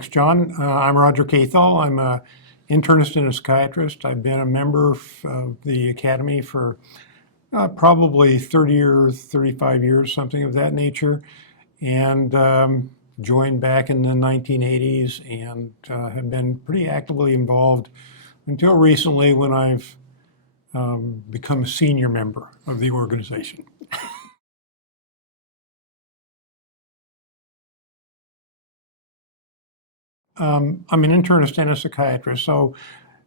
Thanks, John. I'm Roger Kathol. I'm an internist and a psychiatrist. I've been a member of the Academy for probably 30 or 35 years, something of that nature, and joined back in the 1980s and have been pretty actively involved until recently when I've become a senior member of the organization. I'm an internist and a psychiatrist, so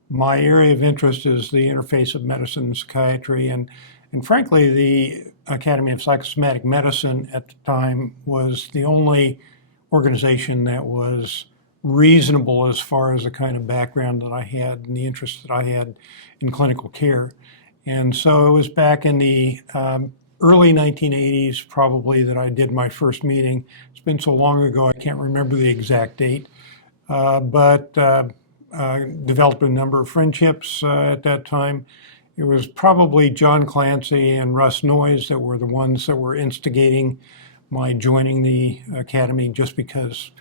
my area of interest is the interface of medicine and psychiatry, and frankly, the Academy of Psychosomatic Medicine at the time was the only organization that was reasonable as far as the kind of background that I had and the interest that I had in clinical care. And so it was back in the early 1980s probably that I did my first meeting. It's been so long ago I can't remember the exact date, but developed a number of friendships at that time. It was probably John Clancy and Russ Noyes that were the ones that were instigating my joining the Academy, just because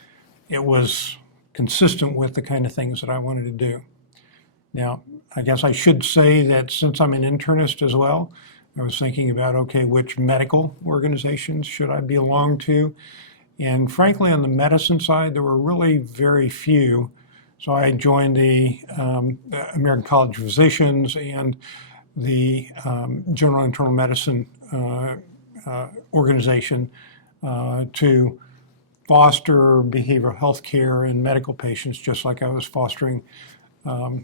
it was consistent with the kind of things that I wanted to do. Now, I guess I should say that since I'm an internist as well, I was thinking about, okay, which medical organizations should I belong to? And frankly, on the medicine side, there were really very few. So I joined the American College of Physicians and the General Internal Medicine organization to foster behavioral health care in medical patients, just like I was fostering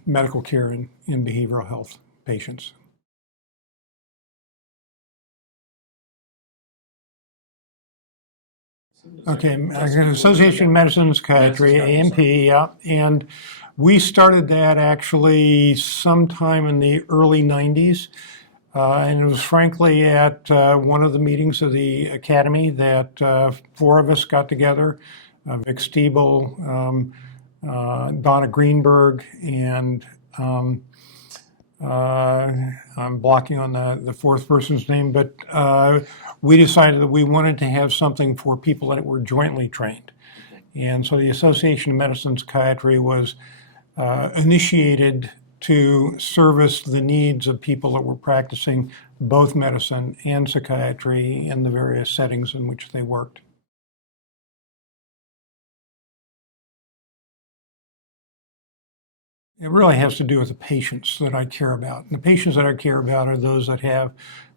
medical care in behavioral health patients. Okay, Association of Medicine and Psychiatry, AMP, yeah, and we started that actually sometime in the early 90s, and it was frankly at one of the meetings of the Academy that four of us got together, Vic Stiebel, Donna Greenberg, and I'm blocking on the fourth person's name, but we decided that we wanted to have something for people that were jointly trained. And so the Association of Medicine and Psychiatry was initiated to service the needs of people that were practicing both medicine and psychiatry in the various settings in which they worked. It really has to do with the patients that I care about. And the patients that I care about are those that have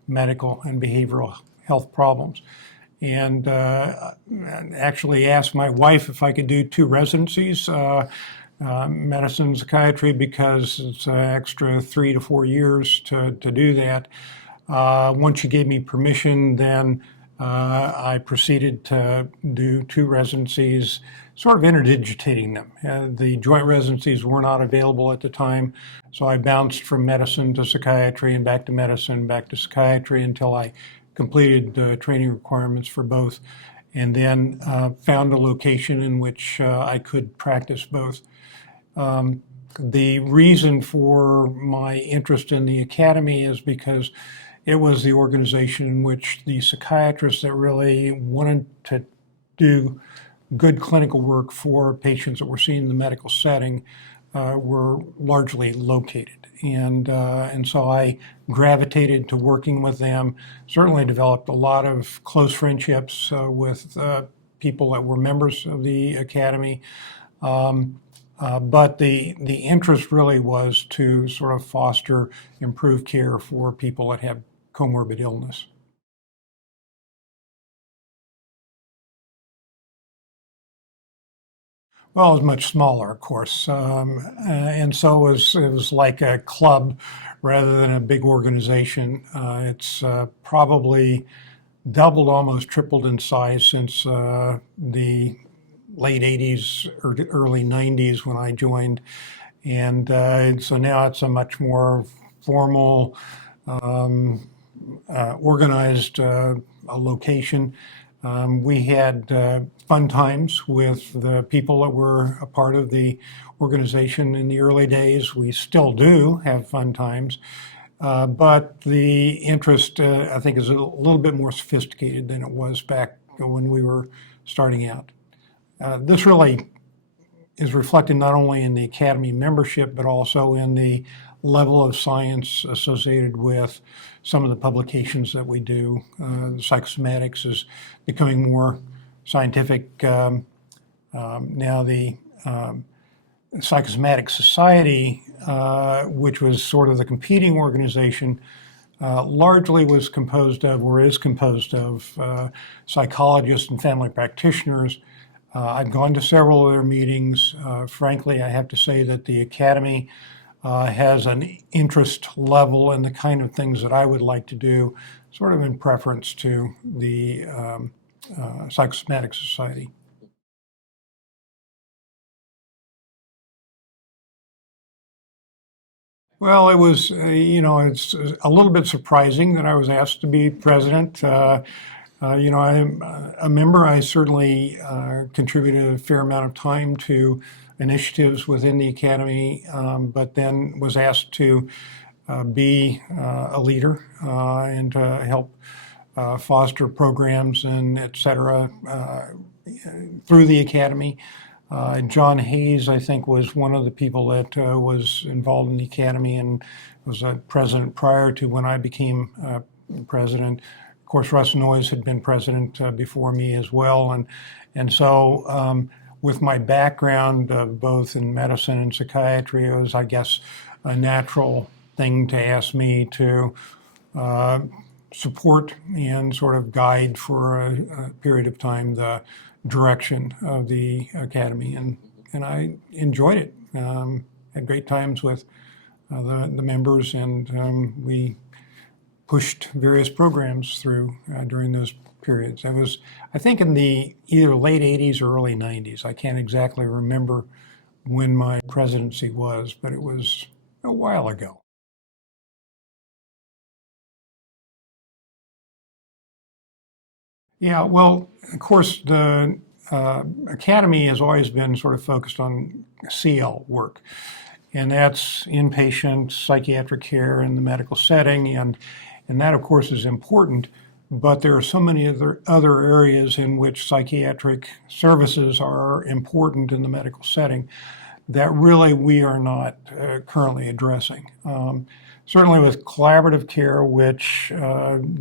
medical and behavioral health problems. And actually asked my wife if I could do 2 residencies, medicine and psychiatry, because it's an extra 3 to 4 years to do that. Once she gave me permission, then I proceeded to do 2 residencies, sort of interdigitating them. The joint residencies were not available at the time, so I bounced from medicine to psychiatry and back to medicine, back to psychiatry until I completed training requirements for both, and then found a location in which I could practice both. The reason for my interest in the Academy is because it was the organization in which the psychiatrists that really wanted to do good clinical work for patients that were seen in the medical setting were largely located. And so I gravitated to working with them, certainly developed a lot of close friendships with people that were members of the Academy. But the interest really was to sort of foster improved care for people that have comorbid illness. Well, it was much smaller, of course, and so it was like a club rather than a big organization. It's probably doubled, almost tripled in size since the late 80s or early 90s when I joined, and so now it's a much more formal, organized location. We had fun times with the people that were a part of the organization in the early days. We still do have fun times, but the interest, I think, is a little bit more sophisticated than it was back when we were starting out. This really is reflected not only in the Academy membership, but also in the level of science associated with some of the publications that we do. The psychosomatics is becoming more scientific. Now the Psychosomatic Society, which was sort of the competing organization, largely was composed of, or is composed of, psychologists and family practitioners. I've gone to several of their meetings. Frankly, I have to say that the Academy has an interest level in the kind of things that I would like to do, sort of in preference to the Psychosomatic Society. Well, it was, it's a little bit surprising that I was asked to be president. I'm a member. I certainly contributed a fair amount of time to initiatives within the Academy, but then was asked to be a leader and to help foster programs and et cetera through the Academy. John Hayes, I think, was one of the people that was involved in the Academy and was a president prior to when I became president. Of course, Russ Noyes had been president before me as well. And so with my background both in medicine and psychiatry, it was, I guess, a natural thing to ask me to support and sort of guide for a period of time the direction of the Academy, and I enjoyed it. Had great times with the members, and we pushed various programs through during those periods. I was, I think, in the either late 80s or early 90s. I can't exactly remember when my presidency was, but it was a while ago. Yeah, well, of course, the Academy has always been sort of focused on CL work, and that's inpatient psychiatric care in the medical setting, and that, of course, is important, but there are so many other areas in which psychiatric services are important in the medical setting that really we are not currently addressing. Certainly with collaborative care, which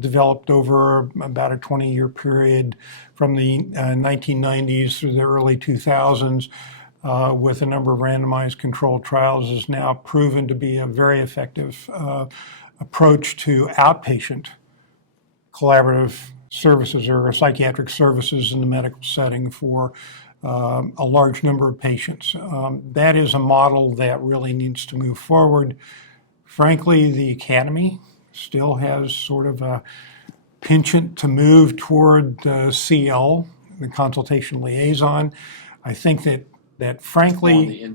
developed over about a 20-year period from the 1990s through the early 2000s, with a number of randomized controlled trials, is now proven to be a very effective approach to outpatient collaborative services or psychiatric services in the medical setting for a large number of patients. That is a model that really needs to move forward. Frankly, the Academy still has sort of a penchant to move toward CL, the Consultation-Liaison. I think that frankly,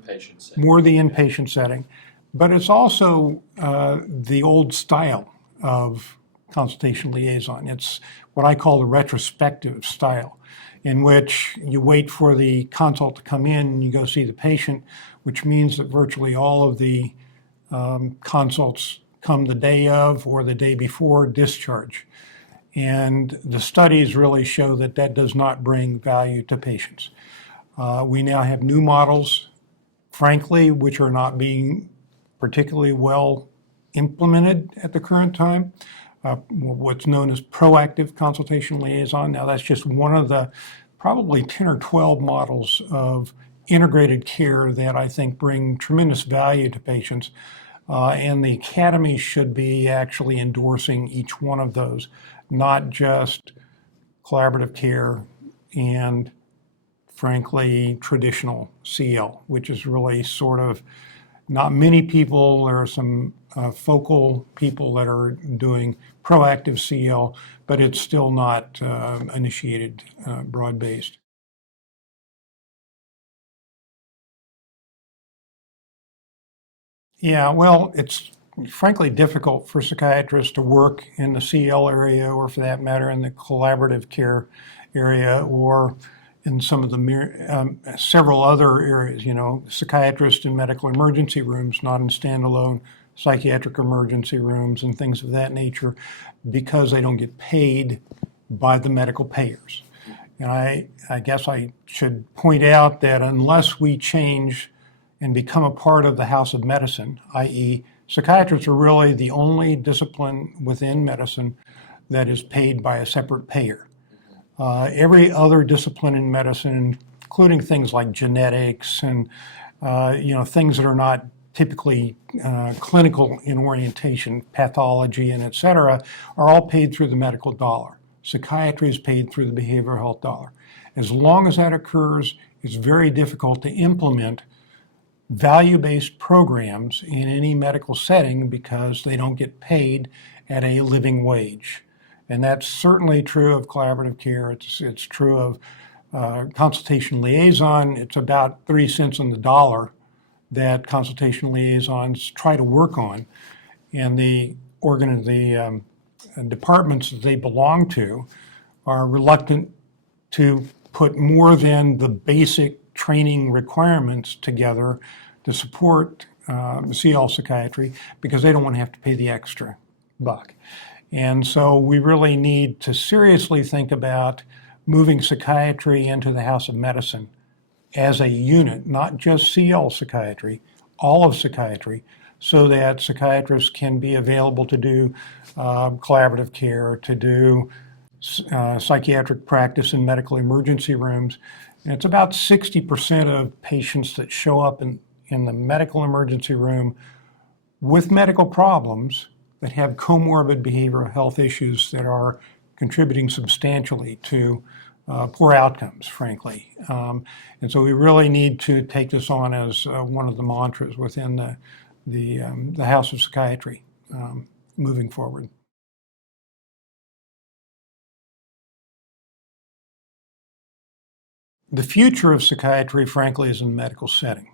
more the inpatient setting, but it's also the old style of Consultation-Liaison. It's what I call the retrospective style, in which you wait for the consult to come in and you go see the patient, which means that virtually all of the consults come the day of or the day before discharge. And the studies really show that that does not bring value to patients. We now have new models, frankly, which are not being particularly well implemented at the current time. What's known as proactive consultation liaison. Now that's just one of the probably 10 or 12 models of integrated care that I think bring tremendous value to patients. And the Academy should be actually endorsing each one of those, not just collaborative care and, frankly, traditional CL, which is really sort of not many people. There are some focal people that are doing proactive CL, but it's still not initiated broad-based. Yeah, well, it's frankly difficult for psychiatrists to work in the CL area, or for that matter, in the collaborative care area, or in some of the several other areas, psychiatrists in medical emergency rooms, not in standalone psychiatric emergency rooms and things of that nature, because they don't get paid by the medical payers. And I guess I should point out that unless we change and become a part of the House of Medicine, i.e. psychiatrists are really the only discipline within medicine that is paid by a separate payer. Every other discipline in medicine, including things like genetics and things that are not typically clinical in orientation, pathology and et cetera, are all paid through the medical dollar. Psychiatry is paid through the behavioral health dollar. As long as that occurs, it's very difficult to implement value-based programs in any medical setting because they don't get paid at a living wage. And that's certainly true of collaborative care. It's true of consultation-liaison. It's about 3 cents on the dollar that consultation liaisons try to work on. And the departments that they belong to are reluctant to put more than the basic training requirements together to support CL psychiatry because they don't want to have to pay the extra buck. And so we really need to seriously think about moving psychiatry into the House of Medicine as a unit, not just CL psychiatry, all of psychiatry, so that psychiatrists can be available to do collaborative care, to do psychiatric practice in medical emergency rooms. And it's about 60% of patients that show up in the medical emergency room with medical problems that have comorbid behavioral health issues that are contributing substantially to poor outcomes, frankly. And so we really need to take this on as one of the mantras within the House of Psychiatry moving forward. The future of psychiatry, frankly, is in the medical setting.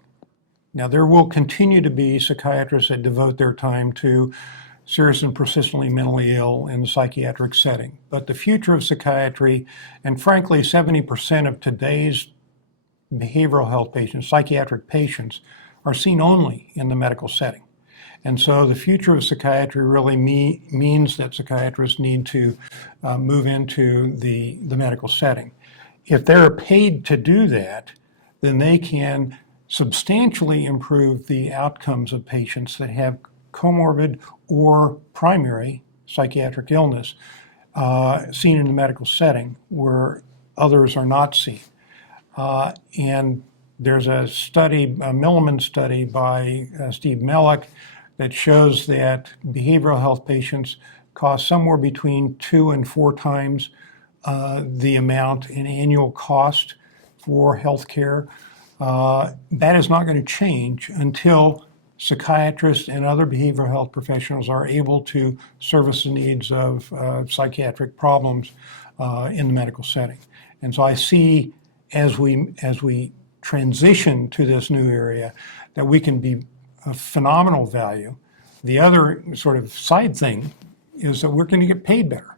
Now, there will continue to be psychiatrists that devote their time to serious and persistently mentally ill in the psychiatric setting. But the future of psychiatry, and frankly, 70% of today's behavioral health patients, psychiatric patients, are seen only in the medical setting. And so the future of psychiatry really means that psychiatrists need to move into the medical setting. If they're paid to do that, then they can substantially improve the outcomes of patients that have comorbid or primary psychiatric illness seen in the medical setting where others are not seen. And there's a study, a Milliman study by Steve Mellick, that shows that behavioral health patients cost somewhere between 2 and 4 times the amount in annual cost for healthcare. That is not going to change until psychiatrists and other behavioral health professionals are able to service the needs of psychiatric problems in the medical setting. And so I see as we transition to this new area that we can be of phenomenal value. The other sort of side thing is that we're going to get paid better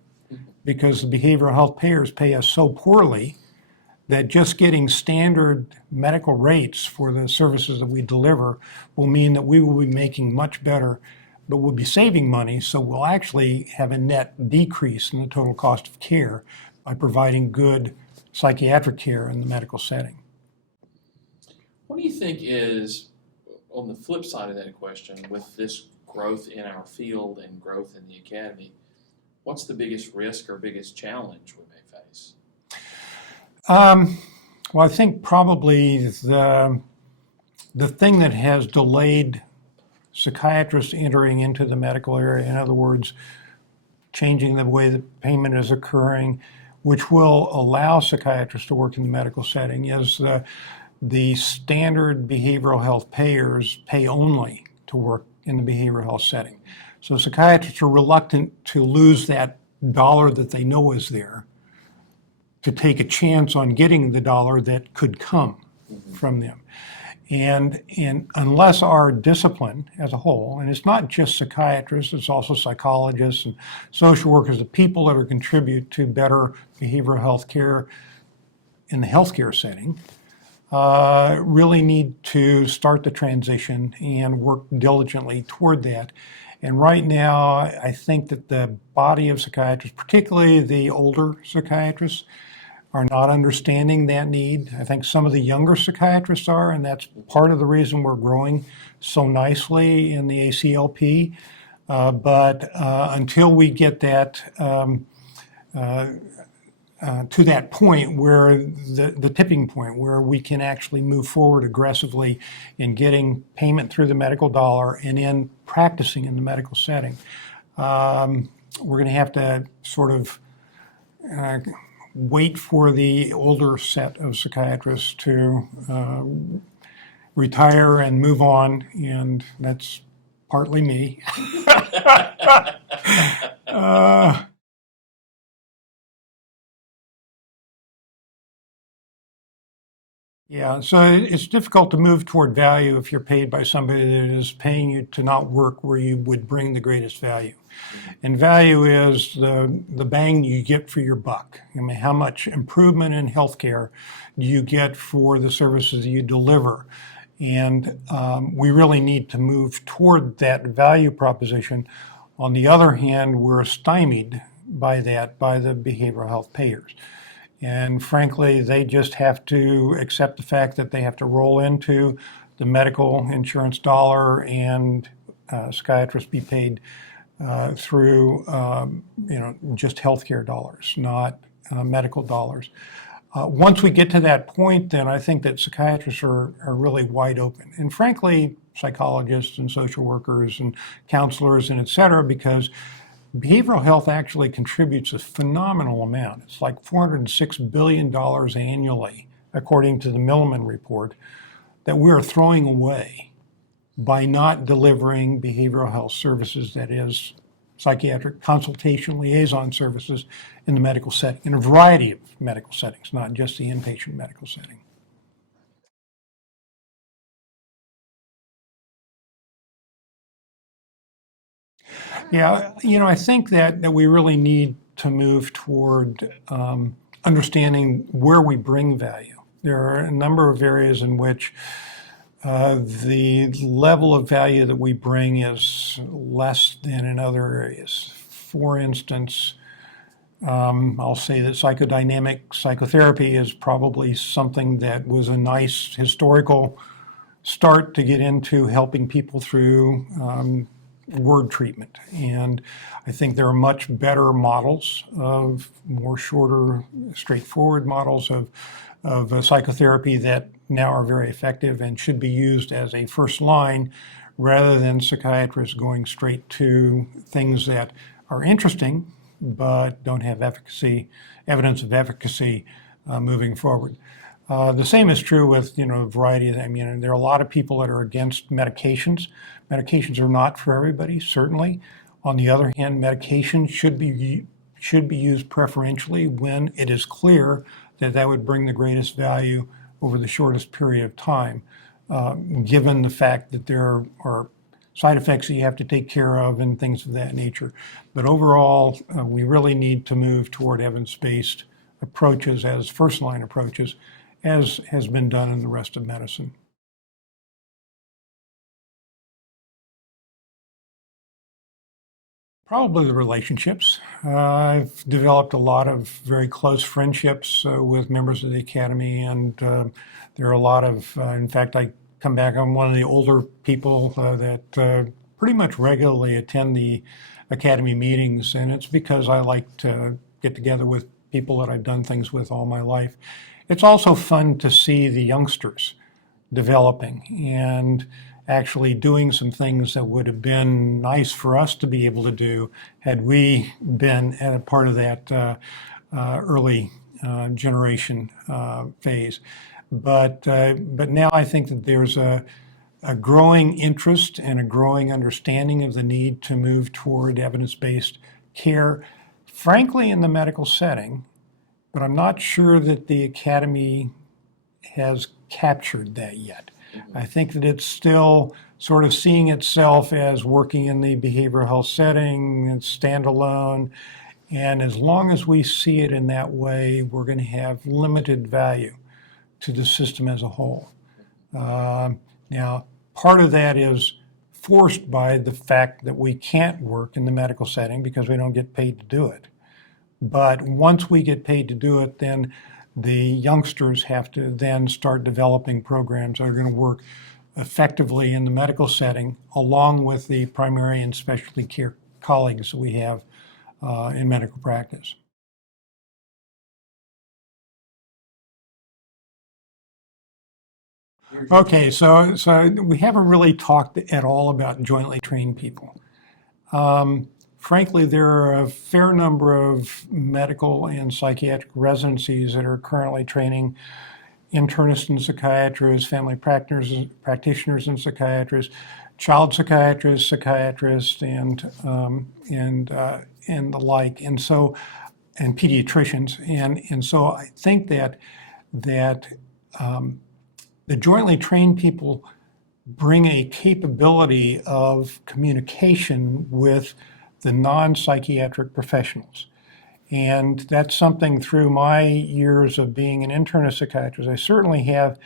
because the behavioral health payers pay us so poorly that just getting standard medical rates for the services that we deliver will mean that we will be making much better, but we'll be saving money, so we'll actually have a net decrease in the total cost of care by providing good psychiatric care in the medical setting. What do you think is, on the flip side of that question, with this growth in our field and growth in the academy, what's the biggest risk or biggest challenge we may face? Well, I think probably the thing that has delayed psychiatrists entering into the medical area, in other words, changing the way the payment is occurring, which will allow psychiatrists to work in the medical setting, is the standard behavioral health payers pay only to work in the behavioral health setting. So psychiatrists are reluctant to lose that dollar that they know is there to take a chance on getting the dollar that could come from them. And unless our discipline as a whole, and it's not just psychiatrists, it's also psychologists and social workers, the people that are contribute to better behavioral health care in the healthcare setting, really need to start the transition and work diligently toward that. And right now, I think that the body of psychiatrists, particularly the older psychiatrists, are not understanding that need. I think some of the younger psychiatrists are, and that's part of the reason we're growing so nicely in the ACLP. But until we get that to that point where the tipping point where we can actually move forward aggressively in getting payment through the medical dollar and in practicing in the medical setting, we're going to have to sort of wait for the older set of psychiatrists to retire and move on, and that's partly me. Yeah, so it's difficult to move toward value if you're paid by somebody that is paying you to not work where you would bring the greatest value. And value is the bang you get for your buck. I mean, how much improvement in healthcare do you get for the services that you deliver? And we really need to move toward that value proposition. On the other hand, we're stymied by that by the behavioral health payers. And frankly, they just have to accept the fact that they have to roll into the medical insurance dollar, and psychiatrists be paid through just healthcare dollars, not medical dollars. Once we get to that point, then I think that psychiatrists are really wide open. And frankly, psychologists and social workers and counselors and et cetera, because behavioral health actually contributes a phenomenal amount. It's like $406 billion annually, according to the Milliman report, that we are throwing away by not delivering behavioral health services, that is, psychiatric consultation-liaison services in the medical setting, in a variety of medical settings, not just the inpatient medical setting. Yeah, I think that we really need to move toward understanding where we bring value. There are a number of areas in which the level of value that we bring is less than in other areas. For instance, I'll say that psychodynamic psychotherapy is probably something that was a nice historical start to get into helping people through word treatment. And I think there are much better models of more shorter, straightforward models of psychotherapy that now are very effective and should be used as a first line rather than psychiatrists going straight to things that are interesting but don't have evidence of efficacy moving forward. The same is true with a variety of, there are a lot of people that are against medications. Medications are not for everybody, certainly. On the other hand, medication should be used preferentially when it is clear that would bring the greatest value over the shortest period of time, given the fact that there are side effects that you have to take care of and things of that nature. But overall, we really need to move toward evidence-based approaches as first-line approaches, as has been done in the rest of medicine. Probably the relationships. I've developed a lot of very close friendships with members of the Academy, and there are a lot of, in fact, I come back, I'm one of the older people that pretty much regularly attend the Academy meetings, and it's because I like to get together with people that I've done things with all my life. It's also fun to see the youngsters developing and actually doing some things that would have been nice for us to be able to do had we been at a part of that early generation phase. But now I think that there's a growing interest and a growing understanding of the need to move toward evidence-based care, frankly, in the medical setting, but I'm not sure that the Academy has captured that yet. I think that it's still sort of seeing itself as working in the behavioral health setting, it's standalone, and as long as we see it in that way, we're going to have limited value to the system as a whole. Now, part of that is forced by the fact that we can't work in the medical setting because we don't get paid to do it. But once we get paid to do it, then the youngsters have to then start developing programs that are going to work effectively in the medical setting, along with the primary and specialty care colleagues that we have in medical practice. Okay, so we haven't really talked at all about jointly trained people. Frankly, there are a fair number of medical and psychiatric residencies that are currently training internists and psychiatrists, family practitioners and psychiatrists, child psychiatrists, psychiatrists, and the like, and pediatricians, and so I think that the jointly trained people bring a capability of communication with the non-psychiatric professionals. And that's something through my years of being an internist psychiatrist, I certainly have.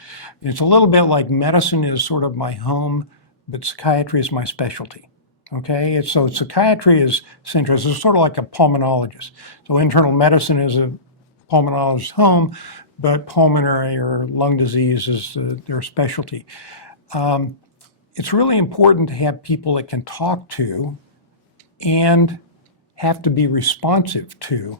It's a little bit like medicine is sort of my home, but psychiatry is my specialty. Okay, so psychiatry is centrist. It's sort of like a pulmonologist. So internal medicine is a pulmonologist's home, but pulmonary or lung disease is their specialty. It's really important to have people that can talk to and have to be responsive to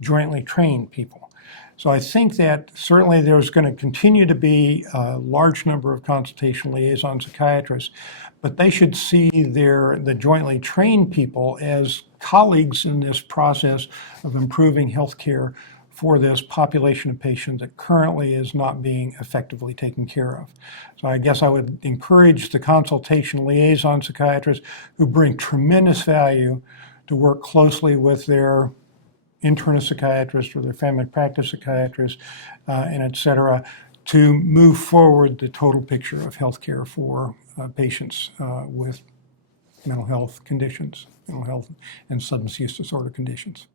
jointly trained people. So I think that certainly there's going to continue to be a large number of consultation liaison psychiatrists, but they should see the jointly trained people as colleagues in this process of improving healthcare for this population of patients that currently is not being effectively taken care of. So I guess I would encourage the consultation liaison psychiatrists who bring tremendous value to work closely with their internist psychiatrist or their family practice psychiatrist, and et cetera, to move forward the total picture of healthcare for patients with mental health conditions, mental health and substance use disorder conditions.